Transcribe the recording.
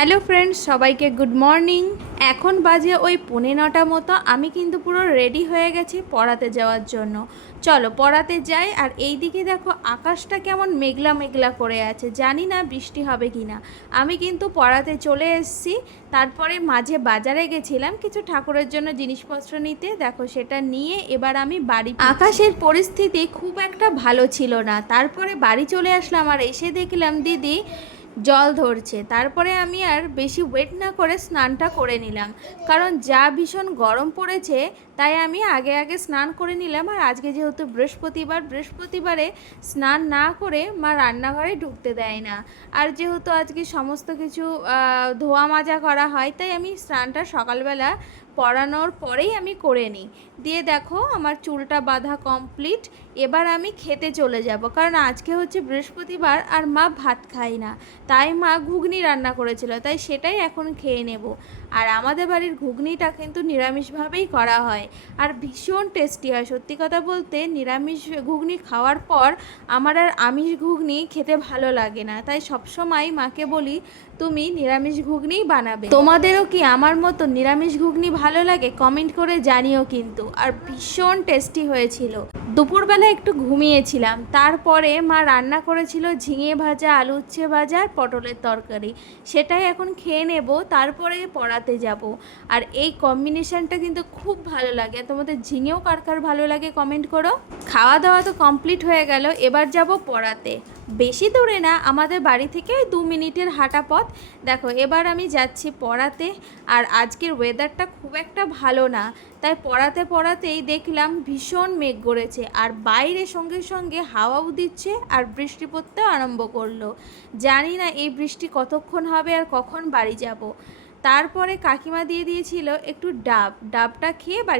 Hello friends, সবাইকে good morning. এখন বাজে ওই 9:45 মতো। আমি কিন্তু পুরো রেডি হয়ে গেছি পড়াতে যাওয়ার জন্য। চলো পড়াতে যাই। আর এই দিকে দেখো আকাশটা কেমন মেঘলা মেঘলা করে আছে, জানি না বৃষ্টি হবে কি না। আমি কিন্তু পড়াতে চলে এসেছি। তারপরে মাঝে বাজারে গেছিলাম কিছু ঠাকুরের জন্য জিনিসপত্র নিতে, দেখো সেটা নিয়ে এবার আমি বাড়ি। আকাশের পরিস্থিতি খুব একটা ভালো ছিল না, তারপরে বাড়ি চলে আসলাম। আর এসে দেখলাম দিদি জল ধরছে। তারপরে আমি আর বেশি ওয়েট না করে স্নানটা করে নিলাম, কারণ যা ভীষণ গরম পড়েছে, তাই আমি আগে আগে স্নান করে নিলাম। আর আজকে যেহেতু বৃহস্পতিবারে স্নান না করে মা রান্নাঘরে ঢুকতে দেয় না। আর যেহেতু আজকে সমস্ত কিছু ধোয়া মাজা করা হয়, তাই আমি স্নানটা সকালবেলা পড়ানোর পরেই আমি করে নিই। দিয়ে দেখো আমার চুলটা বাঁধা কমপ্লিট। এবার আমি খেতে চলে যাব, কারণ আজকে হচ্ছে বৃহস্পতিবার আর মা ভাত খায় না। তাই মা ঘুগনি রান্না করেছিল, তাই সেটাই এখন খেয়ে নেব। আর আমাদের বাড়ির ঘুগনিটা কিন্তু নিরামিষভাবেই করা হয়, আর ভীষণ টেস্টি হয়। সত্যি কথা বলতে নিরামিষ ঘুগনি খাওয়ার পর আমার আর আমিষ ঘুগনি খেতে ভালো লাগে না, তাই সবসময় মাকে বলি তুমি নিরামিষ ঘুগনিই বানাবে। তোমাদেরও কি আমার মতো নিরামিষ ঘুগনি ভালো লাগে? কমেন্ট করে জানিও কিন্তু। আর ভীষণ টেস্টি হয়েছিল। দুপুরবেলা একটু ঘুমিয়েছিলাম, তারপরে মা রান্না করেছিল ঝিঙে ভাজা, আলু উচ্ছে ভাজা আর পটলের তরকারি। সেটাই এখন খেয়ে নেব, তারপরে পড়াতে যাব। আর এই কম্বিনেশনটা কিন্তু খুব ভালো লাগে। তোমাদের ঝিঙেও কার কার ভালো লাগে কমেন্ট করো। খাওয়া দাওয়া তো কমপ্লিট হয়ে গেল, এবার যাব পড়াতে। বেশি দূরে না, আমাদের বাড়ি থেকে 2 মিনিটের হাঁটা পথ। দেখো এবার আমি যাচ্ছি পড়াতে। আর আজকের ওয়েদারটা খুব একটা ভালো না, তাই পড়াতেই দেখলাম ভীষণ মেঘ গড়েছে, আর বাইরে সঙ্গে সঙ্গে হাওয়াও দিচ্ছে আর বৃষ্টি পড়তেও আরম্ভ করলো। জানি না এই বৃষ্টি কতক্ষণ হবে আর কখন বাড়ি যাব। তারপরে কাকিমা দিয়ে দিয়েছিল একটু ডাবটা খেয়ে বাড়ি